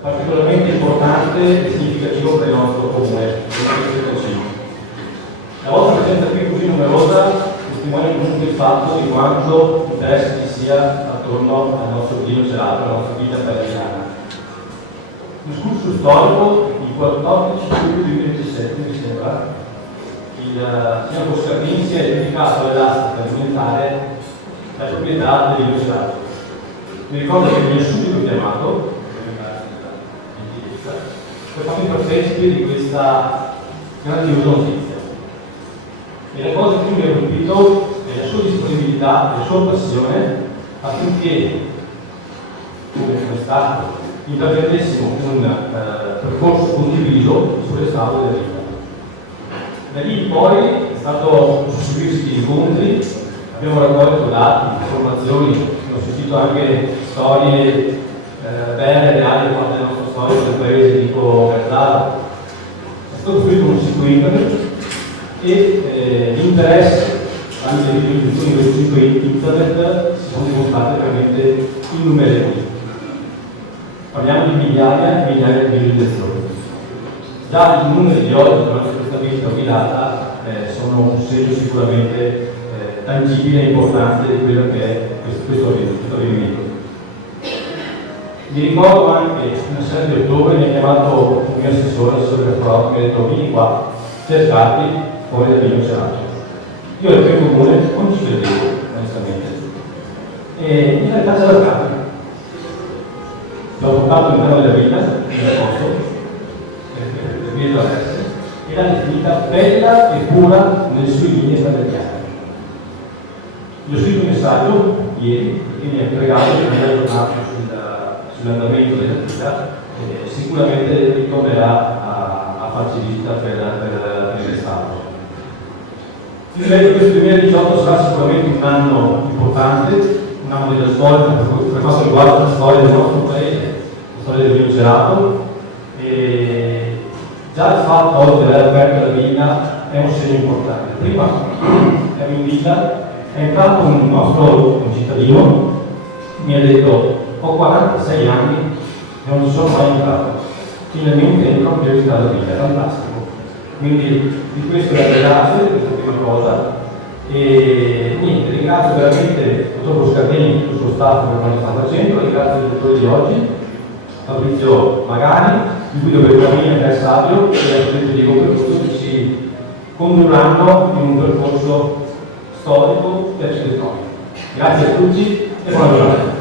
particolarmente importante e significativo per il nostro comune. La vostra presenza qui così numerosa testimonia comunque il fatto di quanto interesse ci sia attorno al nostro vino gelato, alla nostra vita palermitana. Un discorso storico, il 14 luglio 2017 mi sembra, il signor Boscardini si è dedicato all'asta per alimentare la proprietà del vino gelato. Mi ricordo che mi ha subito chiamato per farmi partecipe di questa grandiosa notizia. E la cosa che più mi ha colpito è la sua disponibilità e la sua passione affinché, come è stato, intraprendessimo un percorso condiviso sulle tavole della vita. Da lì poi è stato susseguirsi di incontri, abbiamo raccolto dati, informazioni, ho sentito anche storie belle, reali, parte della nostra storia del paese, tipo Gazzaro. È stato costruito un sito internet e l'interesse anche le rivoluzioni del sito internet si sono dimostrate veramente innumerevoli. Parliamo di migliaia e migliaia di visualizzazioni. Già i numeri di oggi, attraverso questa visita guidata, sono un segno sicuramente tangibile e importante di quello che è questo avvenimento. Mi ricordo anche una sera di ottobre mi ha chiamato il mio assessore, l'assessore Ferraro, che mi ha detto: vieni qua, cercati fuori dal vino gelato. Io al primo comune non ci credevo, onestamente. E in realtà c'è la pratica. L'ho portato all'interno della villa, nel posto, per via traverse, e l'ha definita bella e pura nelle sue linee standardiane. Gli ho scritto un messaggio ieri, che mi ha pregato di andare aggiornato sull'andamento della vita, e sicuramente ritornerà a farci visita per l'estate. Direi che questo 2018 sarà sicuramente un anno importante, un anno della storia per quanto riguarda la storia del nostro paese, la storia del vino gelato, e già il fatto oggi di aver aperto la vigna è un segno importante. Prima ero in villa, è entrato un cittadino, mi ha detto: ho 46 anni e non ci sono mai entrato, finalmente entro a visitare la villa, è fantastico. Quindi di questo la ringrazio, di questa prima cosa, e niente, ringrazio veramente il dottor Boscardini e il suo staff per quello che sta facendo, ringrazio il direttore di oggi, Fabrizio Magani, il guido Bergamini, che è Savio, e l'assistente Diego Percuzzo, che ci condurranno in un percorso storico e architettonico. Grazie a tutti e buona giornata.